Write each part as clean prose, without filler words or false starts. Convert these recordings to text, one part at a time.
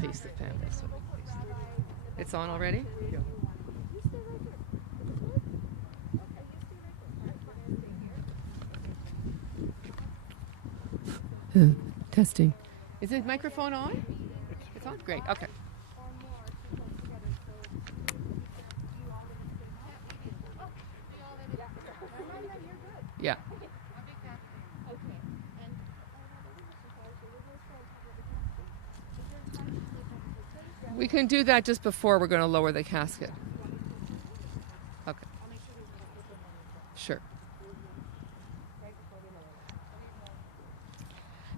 Face the fan. It's on already? Yeah. Testing. Is the microphone on? It's on? Great. Okay. Yeah. We can do that just before we're going to lower the casket. Okay. Sure.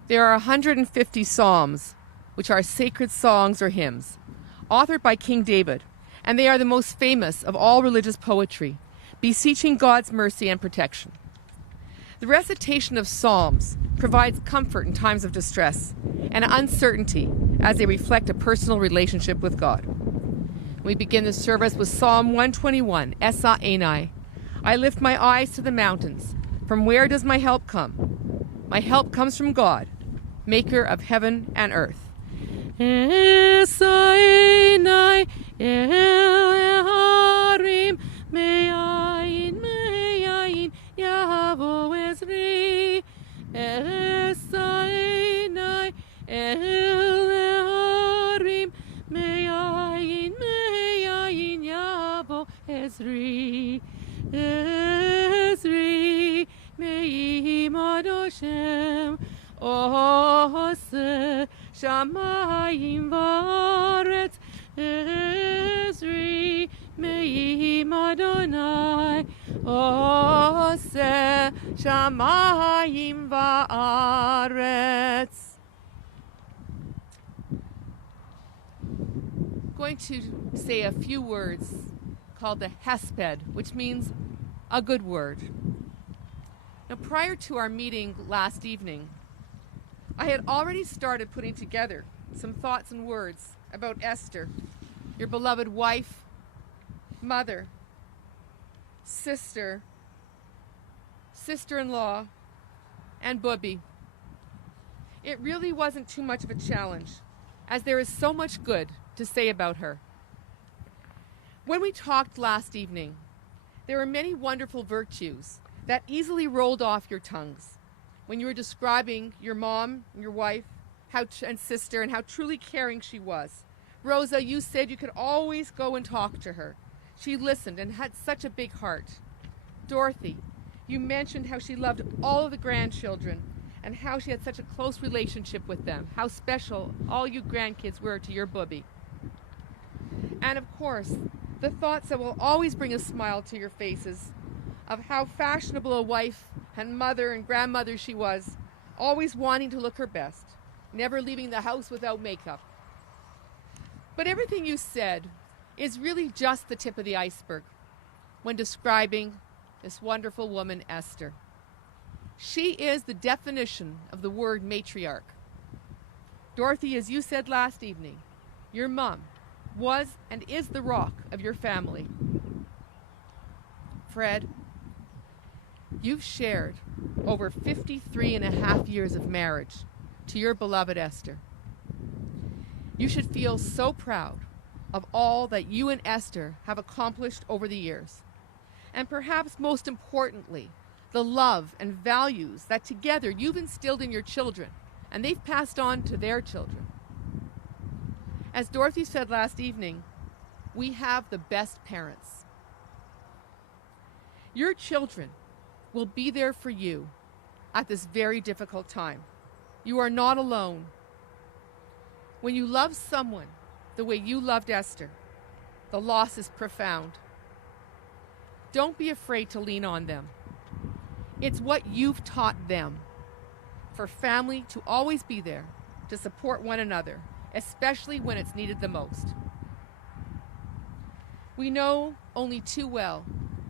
There are 150 psalms, which are sacred songs or hymns, authored by King David, and they are the most famous of all religious poetry, beseeching God's mercy and protection. The recitation of psalms provides comfort in times of distress and uncertainty as they reflect a personal relationship with God. We begin the service with Psalm 121, Esa Enai. I lift my eyes to the mountains. From where does my help come? My help comes from God, maker of heaven and earth. Esa Enai el Eharim me'ayin Yavo Ezri Esa Enai el Eharim me'ayin Yavo Ezri me'imad Hashem Ose Shamayim V'aretz Ezri me'imad Adonai Ose Shamayim V'aretz. Going to say a few words called the Hesped, which means a good word. Now, prior to our meeting last evening, I had already started putting together some thoughts and words about Esther, your beloved wife, mother, sister, sister-in-law, and bubby. It really wasn't too much of a challenge, as there is so much good to say about her. When we talked last evening, there were many wonderful virtues that easily rolled off your tongues when you were describing your mom, your wife, and sister, and how truly caring she was. Rosa, you said you could always go and talk to her. She listened and had such a big heart. Dorothy, you mentioned how she loved all of the grandchildren and how she had such a close relationship with them, how special all you grandkids were to your bubby. And of course, the thoughts that will always bring a smile to your faces of how fashionable a wife and mother and grandmother she was, always wanting to look her best, never leaving the house without makeup. But everything you said is really just the tip of the iceberg when describing this wonderful woman, Esther. She is the definition of the word matriarch. Dorothy, as you said last evening, your mom was and is the rock of your family. Fred, you've shared over 53 and a half years of marriage to your beloved Esther. You should feel so proud of all that you and Esther have accomplished over the years. And perhaps most importantly, the love and values that together you've instilled in your children, and they've passed on to their children. As Dorothy said last evening, we have the best parents. Your children will be there for you at this very difficult time. You are not alone. When you love someone the way you loved Esther, the loss is profound. Don't be afraid to lean on them. It's what you've taught them, for family to always be there to support one another, especially when it's needed the most. We know only too well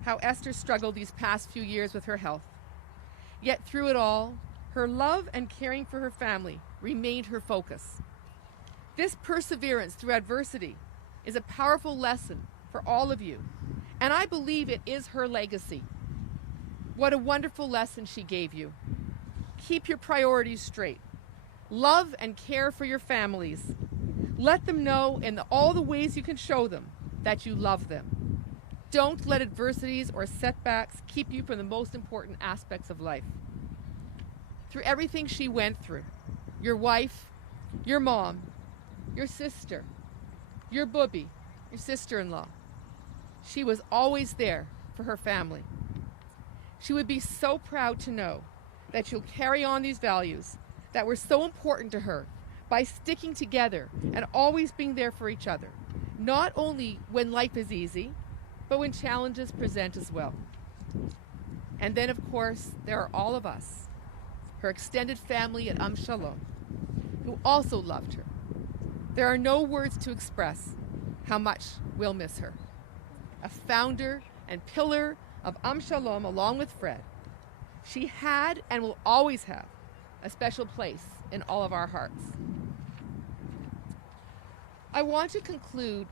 how Esther struggled these past few years with her health. Yet through it all, her love and caring for her family remained her focus. This perseverance through adversity is a powerful lesson for all of you, and I believe it is her legacy. What a wonderful lesson she gave you. Keep your priorities straight. Love and care for your families. Let them know in all the ways you can show them that you love them. Don't let adversities or setbacks keep you from the most important aspects of life. Through everything she went through, your wife, your mom, your sister, your bubby, your sister-in-law, she was always there for her family. She would be so proud to know that you'll carry on these values that were so important to her by sticking together and always being there for each other, not only when life is easy, but when challenges present as well. And then, of course, there are all of us, her extended family at Shalom, who also loved her. There are no words to express how much we'll miss her. A founder and pillar of Shalom along with Fred, she had and will always have a special place in all of our hearts. I want to conclude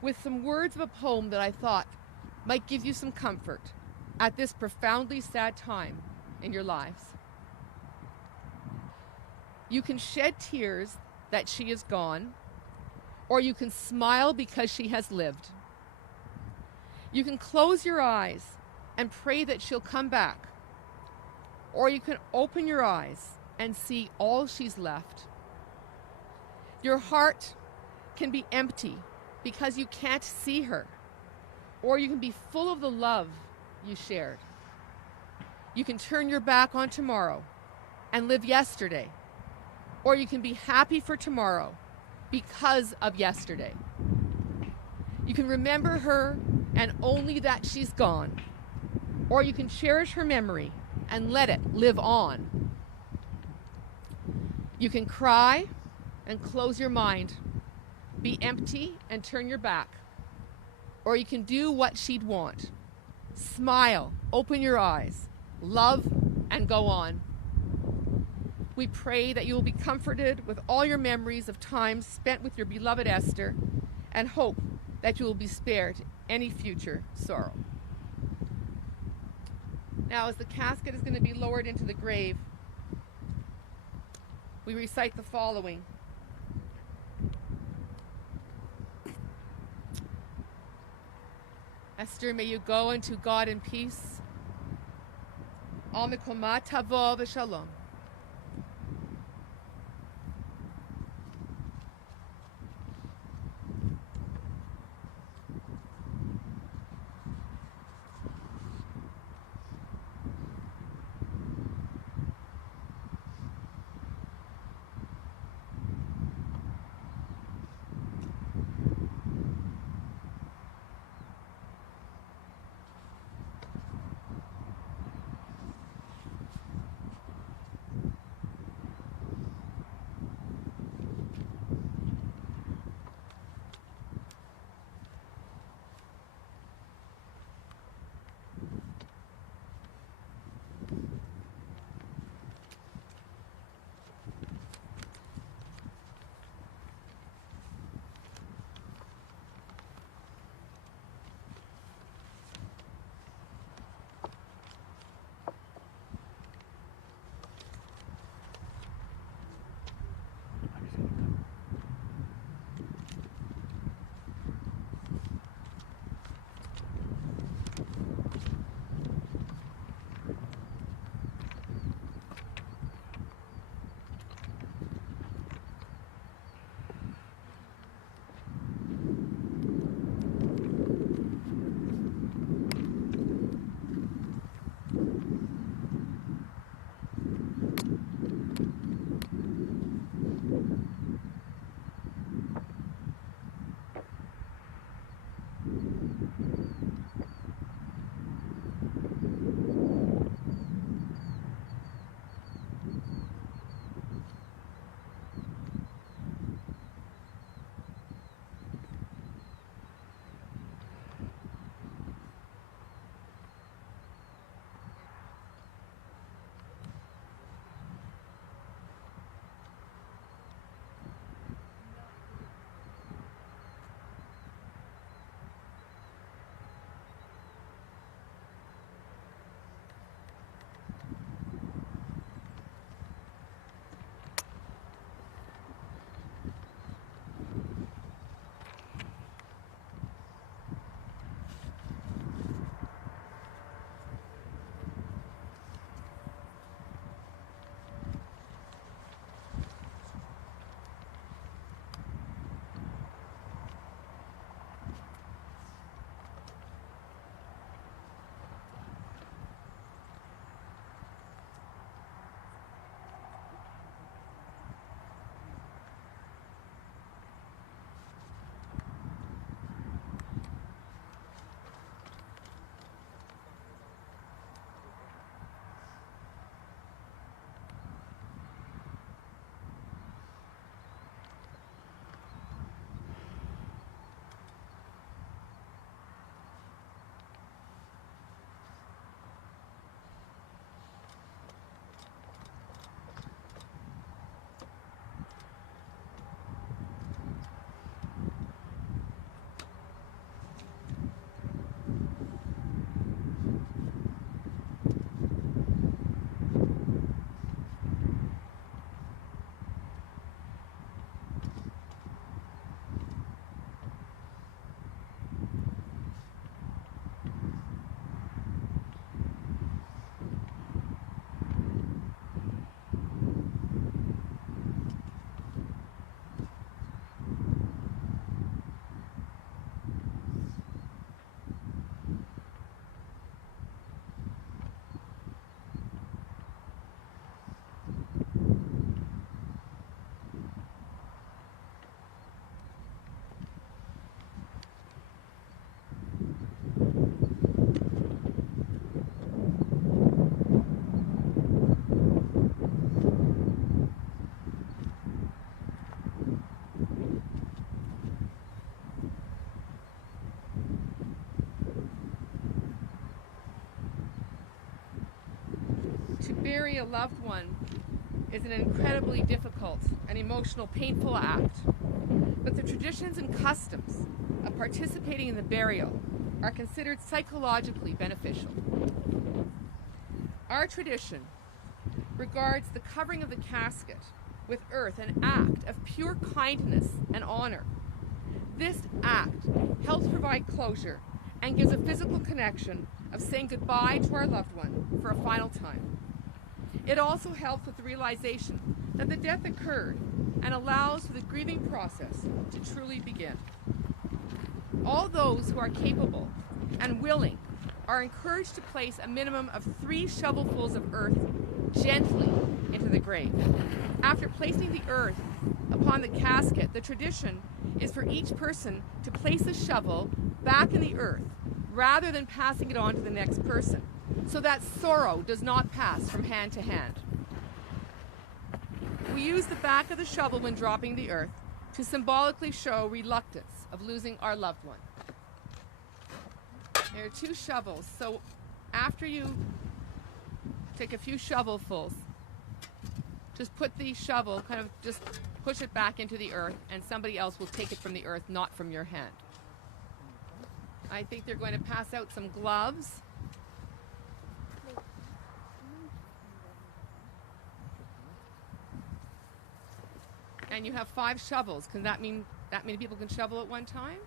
with some words of a poem that I thought might give you some comfort at this profoundly sad time in your lives. You can shed tears that she is gone, or you can smile because she has lived. You can close your eyes and pray that she'll come back, or you can open your eyes and see all she's left. Your heart can be empty because you can't see her, or you can be full of the love you shared. You can turn your back on tomorrow and live yesterday, or you can be happy for tomorrow because of yesterday. You can remember her and only that she's gone, or you can cherish her memory and let it live on. You can cry and close your mind, be empty and turn your back, or you can do what she'd want, Smile, open your eyes, love, and go on. We pray that you will be comforted with all your memories of times spent with your beloved Esther, and hope that you will be spared any future sorrow. Now, as the casket is going to be lowered into the grave, we recite the following. Esther, may you go unto God in peace. Al mikoma tavo v'shalom. To bury a loved one is an incredibly difficult and emotional, painful act. But the traditions and customs of participating in the burial are considered psychologically beneficial. Our tradition regards the covering of the casket with earth an act of pure kindness and honor. This act helps provide closure and gives a physical connection of saying goodbye to our loved one for a final time. It also helps with the realization that the death occurred and allows for the grieving process to truly begin. All those who are capable and willing are encouraged to place a minimum of 3 shovelfuls of earth gently into the grave. After placing the earth upon the casket, the tradition is for each person to place the shovel back in the earth rather than passing it on to the next person, so that sorrow does not pass from hand to hand. We use the back of the shovel when dropping the earth to symbolically show reluctance of losing our loved one. There are 2 shovels, so after you take a few shovelfuls, just put the shovel, kind of just push it back into the earth, and somebody else will take it from the earth, not from your hand. I think they're going to pass out some gloves. And you have 5 shovels. Can that mean that many people can shovel at one time?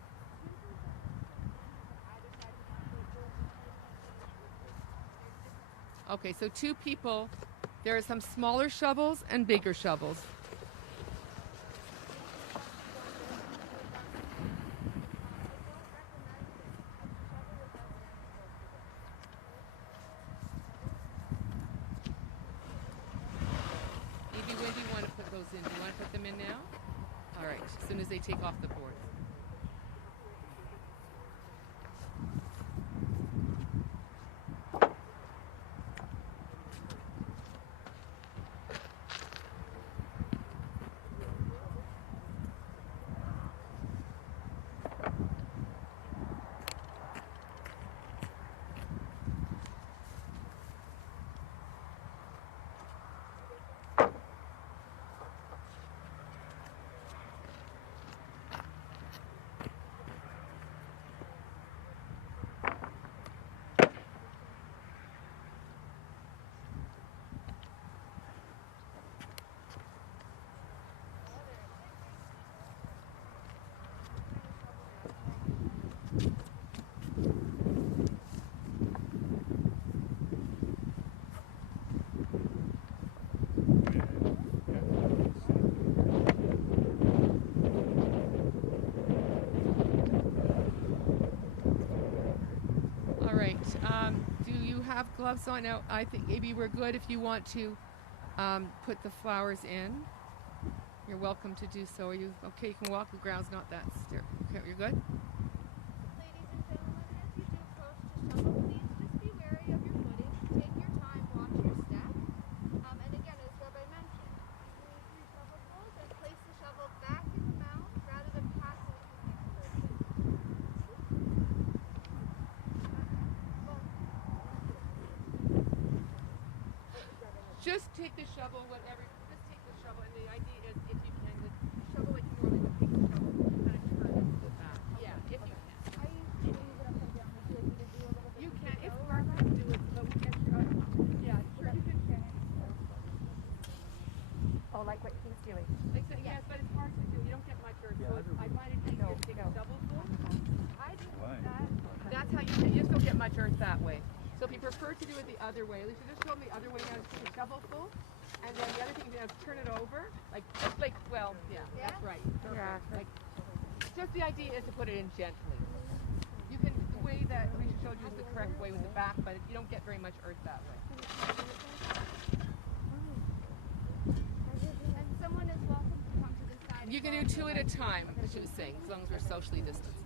Okay, so 2 people. There are some smaller shovels and bigger shovels. Maybe when do you want to put those in? Do you want to put them in now? All right, as soon as they take off the board. Do you have gloves on now? I think maybe we're good if you want to put the flowers in. You're welcome to do so. Are you okay? You can walk. The ground's not that steep. Okay, you're good? Ladies and gentlemen, as you do approach the shovel, please just be wary of your footing. Take your time, watch your step. And again, as Rabbi mentioned, you need 3 shovelfuls and place the shovel back in the mound rather than passing it to the next person. Just take the shovel, whatever. Just take the shovel, and the idea is, if you can, just shovel like you normally would take the shovel, kind of turn it to the back. Yeah, if you can. I usually leave it up and down. Would you like me to do a little bit? You can. It's hard to do it, but we can. Yeah, sure you can. Oh, like what he's doing. Like that, yes, but it's hard to do. You don't get much earth. So I find it easier to take a shovelful. I do that. That's how you just don't get much earth that way. So if you prefer to do it the other way, at least you just show them the other way now to take a shovelful, and then the other thing you do is turn it over, well, yeah, that's right. Perfect. Yeah. Like, just the idea is to put it in gently. You can, the way that Alicia showed you is the correct way with the back, but you don't get very much earth that way. And someone is welcome to come to the side. You can do 2 at a time, as she was saying, as long as we're socially distanced.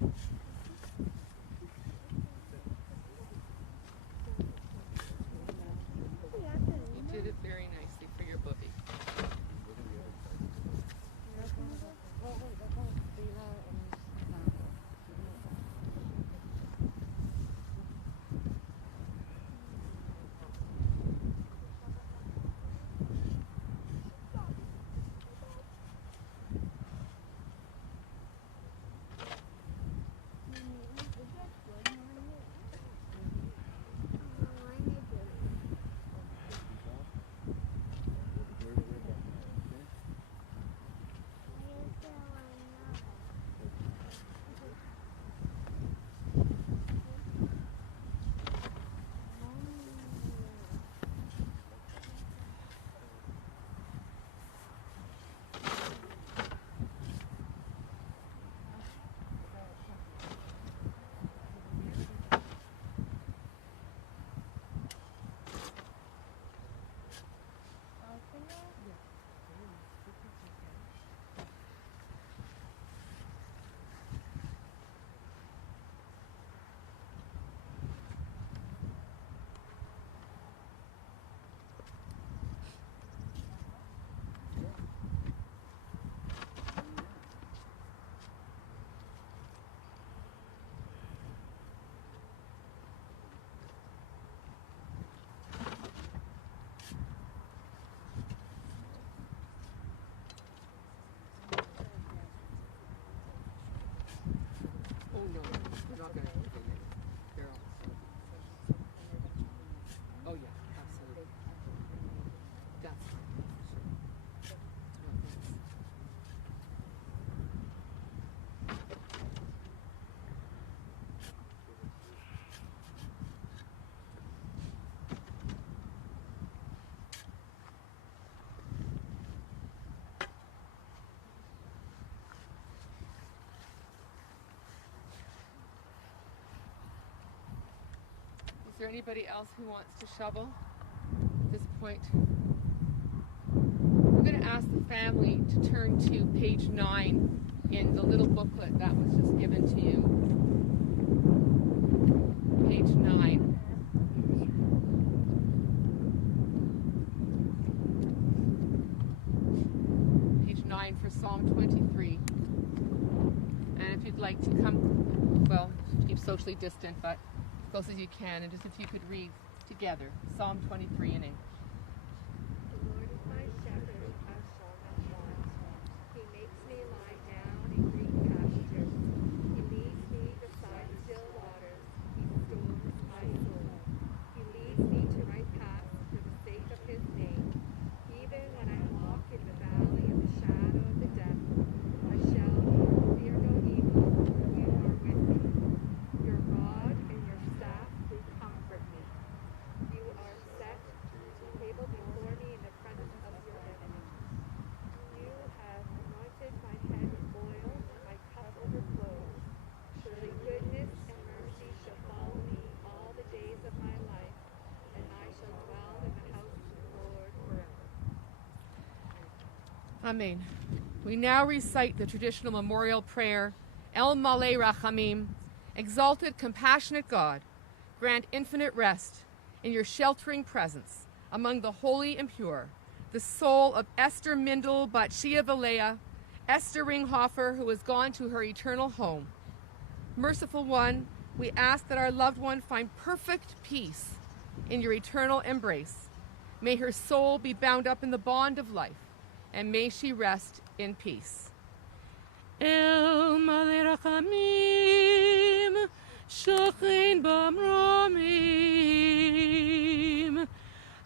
You did it very nicely for your booby. Oh no, we're not going to do it. Carol. Oh yeah, absolutely. That's fine. Sure. No, thanks. Is there anybody else who wants to shovel at this point? I'm going to ask the family to turn to page 9 in the little booklet that was just given to you. Page 9. Page 9 for Psalm 23. And if you'd like to come, well, keep socially distant, but as close as you can, and just if you could read together Psalm 23 in English. The Lord is my shepherd, I shall not want. He makes me lie down in green pastures. He leads me beside still waters. He restores my soul. He leads me to right paths for the sake of his name. Even when I walk in the valley of the shadow of the death, I shall fear no evil, for you are with me. Your rod and your staff, they comfort me. You are set a table before me in the presence of your enemies. You have anointed my head with oil, and my cup overflows. Surely goodness and mercy shall follow me all the days of my life, and I shall dwell in the house of the Lord forever. Amen. We now recite the traditional memorial prayer, El Malei Rachamim, Exalted, compassionate God, grant infinite rest in your sheltering presence among the holy and pure, the soul of Esther Mindel Batshia Valea, Esther Ringhofer, who has gone to her eternal home. Merciful One, we ask that our loved one find perfect peace in your eternal embrace. May her soul be bound up in the bond of life, and may she rest in peace. El Malei Rachamim, Shochein Bamromim,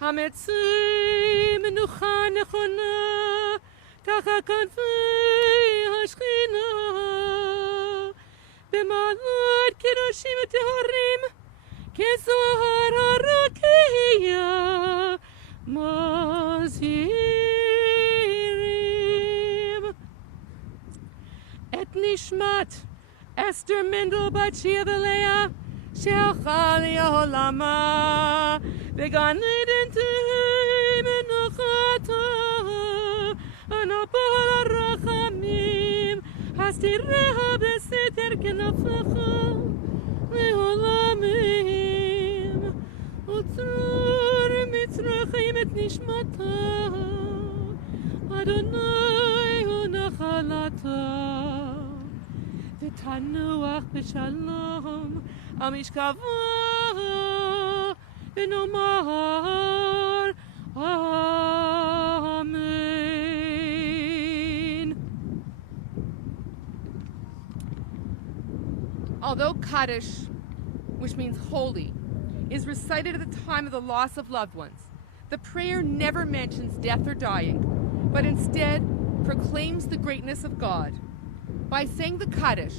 Hametzim Menucha Nechona, Tachat Kanfei Hashchina, B'malot Kedoshim Tehorim, Kezohar HaRakeya, Mazirim. Et Nishmat Esther Mindel Batshia Valea, She'alcha Le'olama, Began Eden Tehei Menachata, Anapah HaRachamim, ואסתיריה בסתר כנפך לעולמים, וצרור מצרכים את נשמתה, אדוני הוא נחלתה, ותנוח בשלום על משכבה, ונאמר Amen. Although Kaddish, which means holy, is recited at the time of the loss of loved ones, the prayer never mentions death or dying, but instead proclaims the greatness of God. By saying the Kaddish,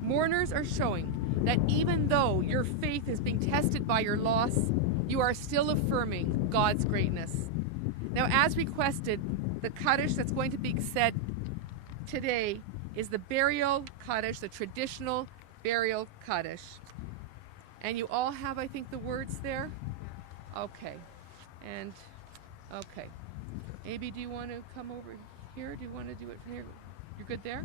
mourners are showing that even though your faith is being tested by your loss, you are still affirming God's greatness. Now, as requested, the Kaddish that's going to be said today is the burial Kaddish, the traditional burial Kaddish. And you all have, I think, the words there? Okay. And, okay. Maybe do you want to come over here? Do you want to do it from here? You're good there?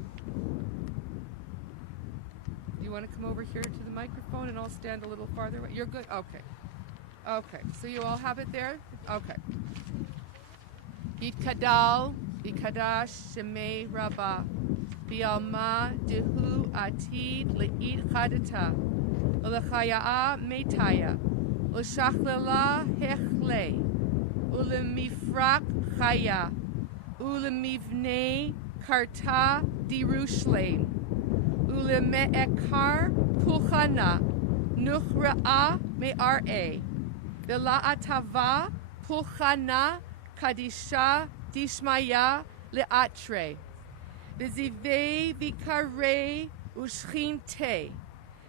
Do you want to come over here to the microphone and I'll stand a little farther away? You're good? Okay. Okay. So you all have it there? Okay. Yitkadal, Bikadash, Shemei Rabbah, Bialma, Dehu, Atid, Le'id Chadata, Ulechaya'a Metaya, Ushachlela Hechle, Ulemifrak Chaya, Ulemivne Karta Dirushlem, Uleme'ekar Pulchana, Nuchra'a Me'ar'e, Vela'atava Pulchana Kadisha Dishmaya Le'atre, V'zivei V'karei Ushchinte,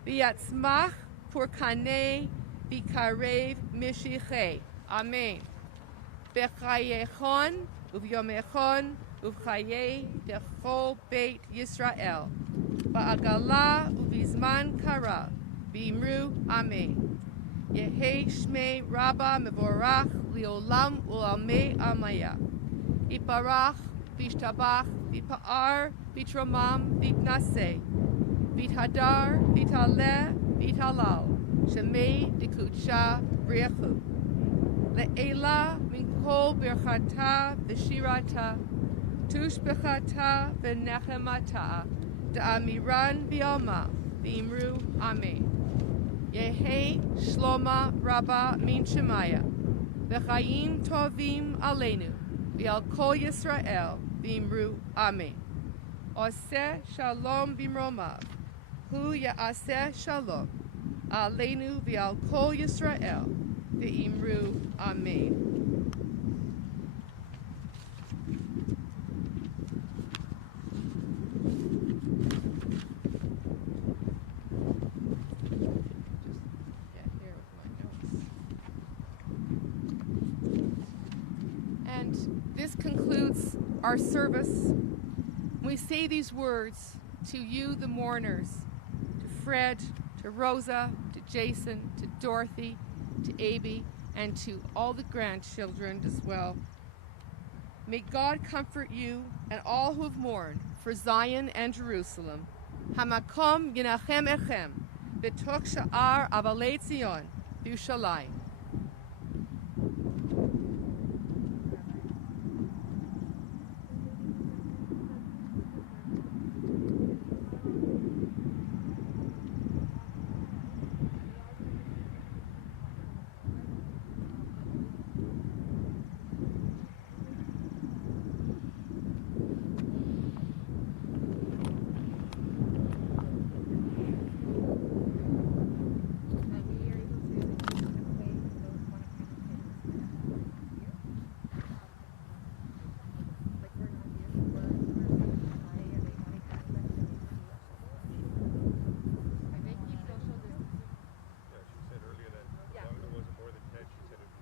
V'yatzmach Purkanei V'karev Mishiche. Amen. B'chayechon Uvyomechon Uvchaye Dechol Beit Yisrael. Ba'agala Uvizman Kara. V'imru Amen. Yehi Shmei Rabba Mevorach Liolam Ulamei Amaya. Iparach Vishtabach Vipa'ar Vitromam Vitnase. Vithadar Vitale Vithalal. Shemei Dikutsha Briachu. Le'ela Minkol Birchata V'shirata. Tushbechata V'nechemata. Da'amiran V'alma. V'imru Amen. Yehi Shloma Rabba Min Shemaya, V'chayim Tovim Aleinu, V'al Kol Yisrael, V'imru Amen. Oseh Shalom B'mromav, Hu Ya'aseh Shalom, Aleinu V'al Kol Yisrael, V'imru Amen. This concludes our service. We say these words to you, the mourners, to Fred, to Rosa, to Jason, to Dorothy, to Abby, and to all the grandchildren as well. May God comfort you and all who have mourned for Zion and Jerusalem. Hamakom yinachem echem, b'tok sha'ar avalei Zion, Yerushalayim.